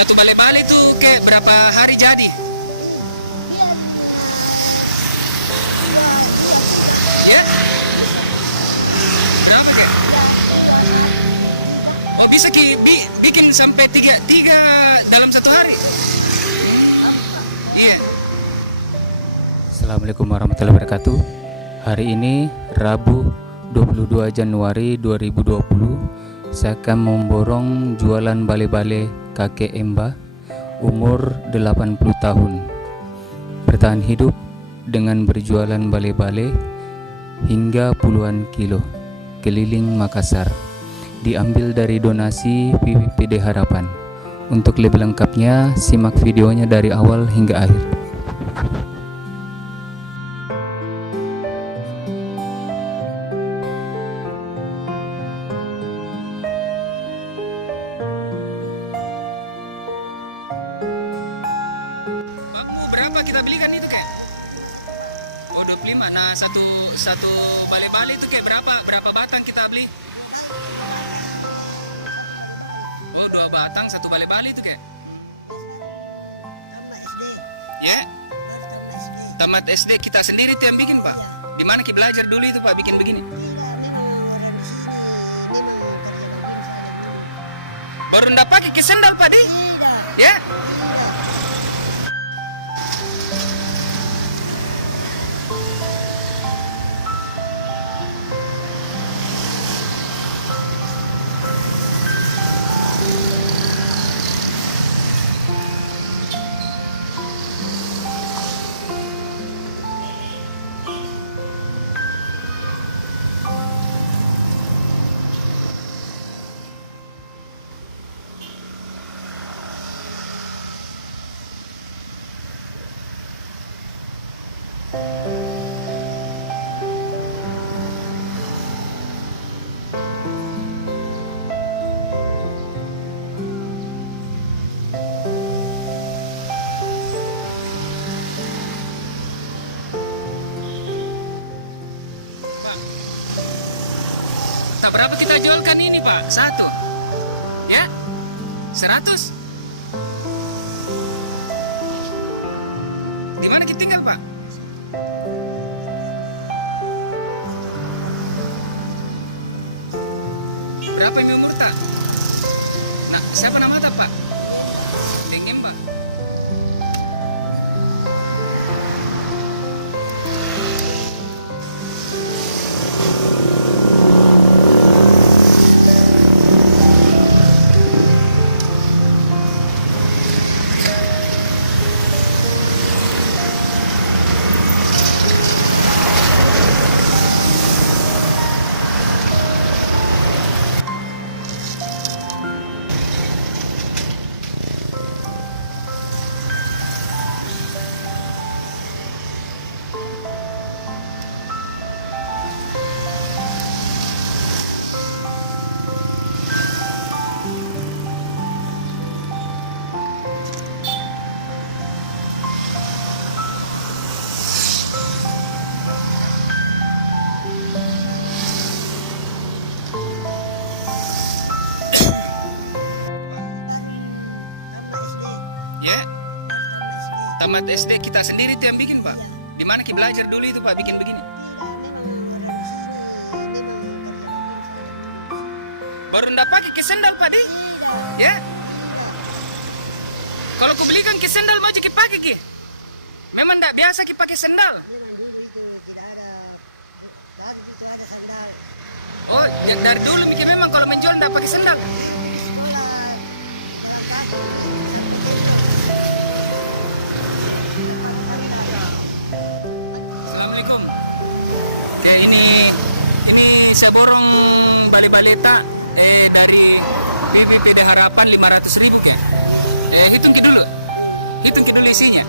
Satu bale-bale itu kayak berapa hari jadi? Ya? Berapa kayak? Oh, bisa bikin sampai tiga dalam satu hari? Iya. Assalamualaikum warahmatullahi wabarakatuh. Hari ini Rabu 22 Januari 2020, saya akan memborong jualan bale-bale kakek Emba umur 80 tahun. Bertahan hidup dengan berjualan bale-bale hingga puluhan kilo keliling Makassar. Diambil dari donasi PPPD Harapan. Untuk lebih lengkapnya, simak videonya dari awal hingga akhir. Bambu berapa kita belikan itu kayak? Oh 25. Nah satu bale-bale itu kayak berapa batang kita beli? Oh 2 batang satu bale-bale itu kayak? Ya? Tamat SD kita sendiri tuh yang bikin Pak. Di mana kita belajar dulu itu Pak bikin begini? Baru ndak pakai ke sendal Pak di? Ya? Tak berapa kita jualkan ini Pak? Satu. Ya? 100. Di mana kita tinggal Pak? Berapa yang umur tak? Nah, siapa nama tak Pak? Tinggi Pak. Ya? Tamat SD kita sendiri tuh yang bikin Pak. Di mana kita belajar dulu itu Pak bikin begini? Baru ndak pakai ke sendal Pak di? Ya? Kalau ku belikan ke sendal mau kita pakai ki? Memang ndak biasa kita pakai sendal. Oh, ya dari dulu mikir memang kalau menjual ndak pakai sendal. Assalamualaikum. Ya ini saya borong bale-baleta dari PPPD Harapan 500.000 ya. Hitung ke dulu isinya.